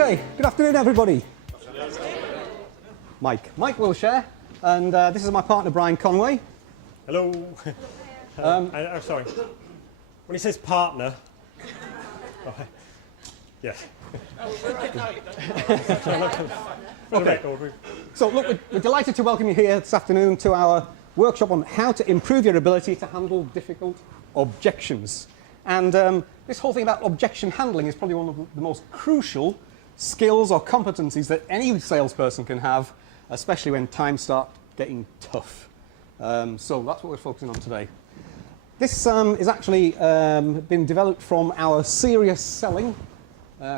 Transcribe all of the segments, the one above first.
Okay, good afternoon, everybody. Mike Wilshire, and this is my partner, Brian Conway. Hello. I'm sorry. When he says partner, yes. Okay. So look, we're delighted to welcome you here this afternoon to our workshop on how to improve your ability to handle difficult objections. And this whole thing about objection handling is probably one of the most crucial skills or competencies that any salesperson can have, especially when times start getting tough. So that's what we're focusing on today. This is actually been developed from our Serious Selling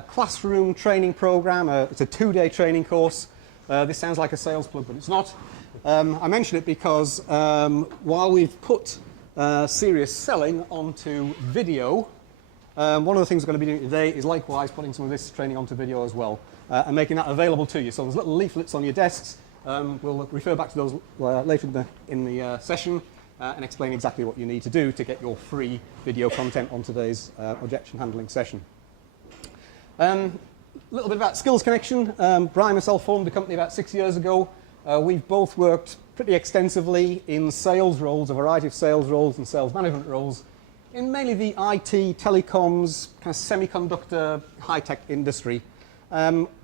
classroom training program. It's a 2-day training course. This sounds like a sales plug, but it's not. I mention it because while we've put Serious Selling onto video, one of the things we're going to be doing today is likewise putting some of this training onto video as well and making that available to you. So there's little leaflets on your desks. We'll refer back to those later in the session and explain exactly what you need to do to get your free video content on today's objection handling session. A little bit about Skills Connection. Brian and myself formed the company about 6 years ago. We've both worked pretty extensively in sales roles, a variety of sales roles and sales management roles, in mainly the IT, telecoms, kind of semiconductor, high-tech industry,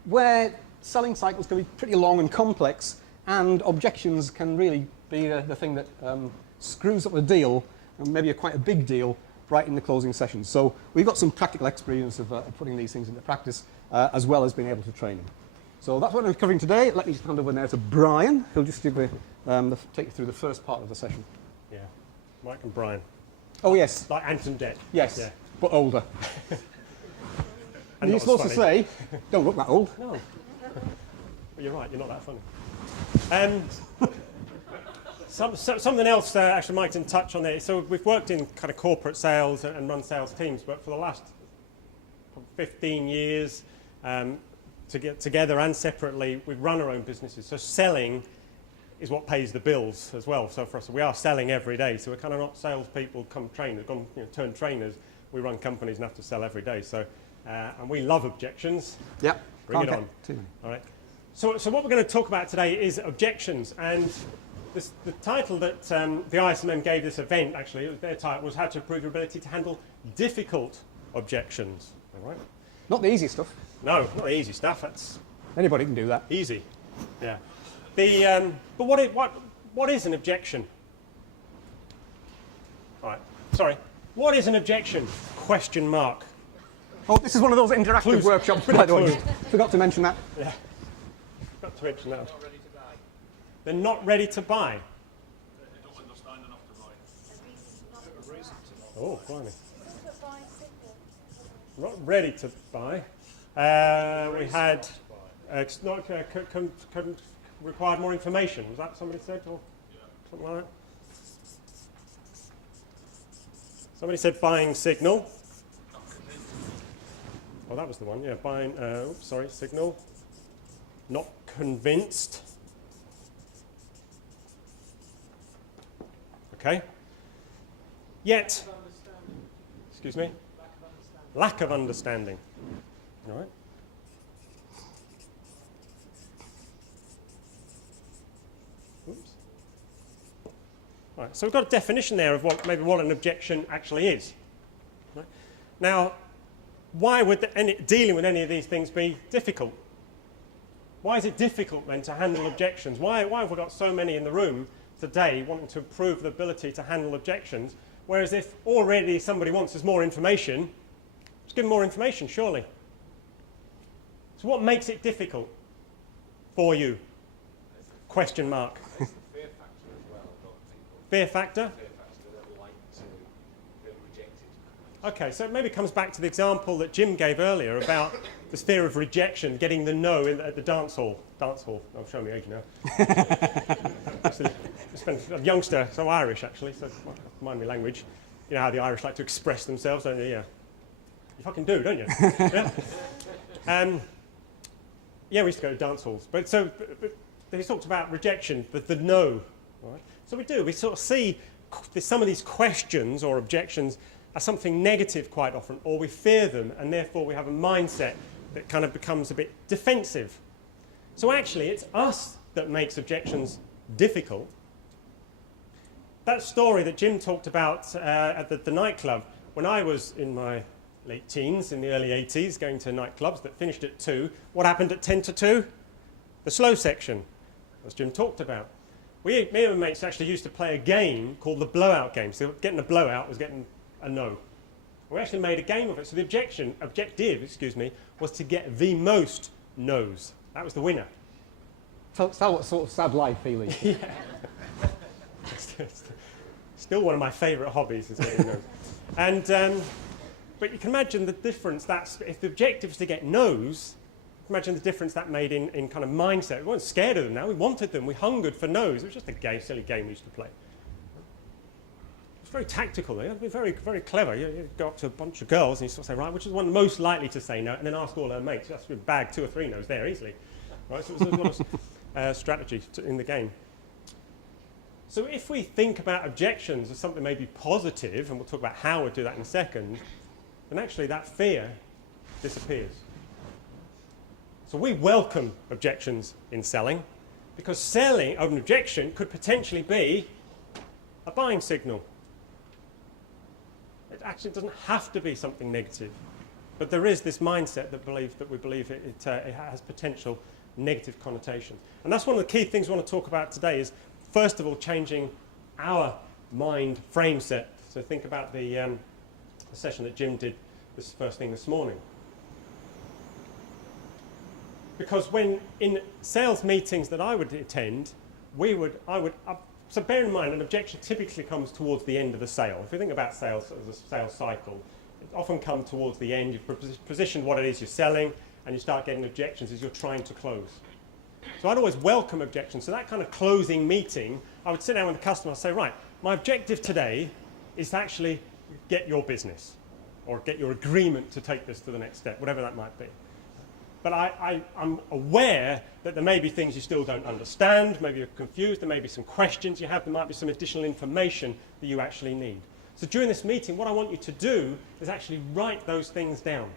where selling cycles can be pretty long and complex, and objections can really be the thing that screws up the deal, and maybe quite a big deal, right in the closing session. So we've got some practical experience of putting these things into practice, as well as being able to train them. So that's what I'm covering today. Let me just hand over now to Brian, who'll just give take you through the first part of the session. Yeah, Mike and Brian. Oh, yes. Like Ant and Dec. Yes, yeah. But older. And you're supposed to say, don't look that old. No. Well, you're right, you're not that funny. Something else actually Mike didn't touch on there. So we've worked in kind of corporate sales and run sales teams, but for the last 15 years, together and separately, we've run our own businesses. So selling is what pays the bills as well. So for us, we are selling every day. So we're kind of not salespeople come trainers, turn trainers. We run companies and have to sell every day. So and we love objections. Yep. Bring it on. All right. So what we're going to talk about today is objections, and the title that the ISMM gave this event, actually, their title was How to Improve Your Ability to Handle Difficult Objections. All right. Not the easy stuff. No, not the easy stuff. That's anybody can do that. Easy. Yeah. But what is an objection? All right. Sorry. What is an objection? Question mark. Oh, this is one of those interactive workshops, by the way. Forgot to mention that. Yeah. Forgot to mention that. They're not ready to buy. They don't understand enough to buy. Oh, blimey. Not ready to buy. We had required more information. Was that somebody said, or something like that? Somebody said buying signal. Oh, that was the one. Yeah, buying. Signal. Not convinced. Okay. Yet. Excuse me. Lack of understanding. All right. Oops. All right. So we've got a definition there of what an objection actually is. Right. Now, why would dealing with any of these things be difficult? Why is it difficult then to handle objections? Why have we got so many in the room today wanting to improve the ability to handle objections? Whereas if already somebody wants us more information, just give them more information, surely. So what makes it difficult for you? Question mark. There's the fear factor as well. A lot of people. Fear factor? Fear factor, they don't like to feel rejected. Okay, so it maybe comes back to the example that Jim gave earlier about this fear of rejection, getting the no at the dance hall. Dance hall. I'm showing my age now. A youngster, so Irish actually, so mind me language. You know how the Irish like to express themselves, don't you? Yeah. You fucking do, don't you? Yeah. Yeah, we used to go to dance halls. But they talked about rejection, the no. Right? So we sort of see some of these questions or objections as something negative quite often, or we fear them, and therefore we have a mindset that kind of becomes a bit defensive. So actually, it's us that makes objections difficult. That story that Jim talked about at the nightclub, when I was in my late teens, in the early 80s, going to nightclubs that finished at 2, what happened at 10 to 2? The slow section, as Jim talked about. Me and my mates actually used to play a game called the Blowout Game. So getting a blowout was getting a no. We actually made a game of it. So the objective, was to get the most no's. That was the winner. Tell what sort of sad life feeling. Yeah. Still one of my favourite hobbies is getting no's. And, but you can imagine the difference if the objective was to get no's, imagine the difference that made in kind of mindset. We weren't scared of them now, we wanted them, we hungered for no's. It was just a silly game we used to play. It was very tactical, though. You had to be very, very clever. You go up to a bunch of girls and you sort of say, right, which is one most likely to say no, and then ask all her mates. That's a bag 2 or 3 no's there easily. Right? So it was a lot of strategy in the game. So if we think about objections as something maybe positive, and we'll talk about how we'll do that in a second, then actually that fear disappears. So we welcome objections in selling, because selling of an objection could potentially be a buying signal. It actually doesn't have to be something negative, but there is this mindset that we believe it has potential negative connotation. And that's one of the key things we want to talk about today is, first of all, changing our mind frame set. So think about the session that Jim did this first thing this morning. Because when in sales meetings that I would attend, so bear in mind, an objection typically comes towards the end of the sale. If you think about sales as a sales cycle, it often comes towards the end. You've positioned what it is you're selling, and you start getting objections as you're trying to close. So I'd always welcome objections. So that kind of closing meeting, I would sit down with the customer and say, right, my objective today is to actually get your business, or get your agreement to take this to the next step, whatever that might be. But I'm aware that there may be things you still don't understand, maybe you're confused, there may be some questions you have, there might be some additional information that you actually need. So during this meeting, what I want you to do is actually write those things down.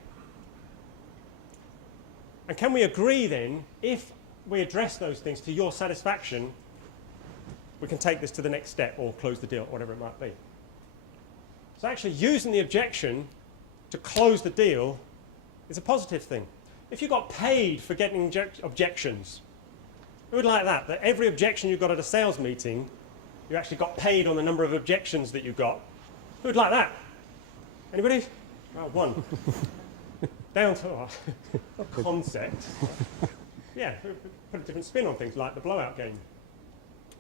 And can we agree then, if we address those things to your satisfaction, we can take this to the next step or close the deal, whatever it might be. So actually using the objection to close the deal is a positive thing. If you got paid for getting objections, who would like that? That every objection you got at a sales meeting, you actually got paid on the number of objections that you got. Who would like that? Anybody? Well, one. Down to a concept. Yeah, put a different spin on things like the Blowout Game.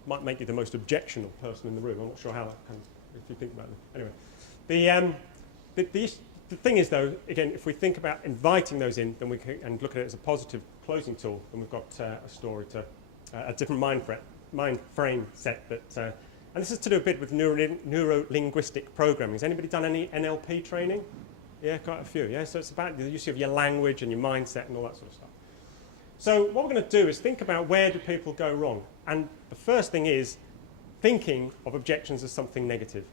Might make you the most objectional person in the room. I'm not sure how that comes, if you think about it. Anyway, the thing is, though, again, if we think about inviting those in, then we can and look at it as a positive closing tool, then we've got a story to a different mind frame set. And this is to do a bit with neuro-linguistic programming. Has anybody done any NLP training? Yeah, quite a few. Yeah, so it's about the use of your language and your mindset and all that sort of stuff. So what we're going to do is think about where do people go wrong. And the first thing is thinking of objections as something negative.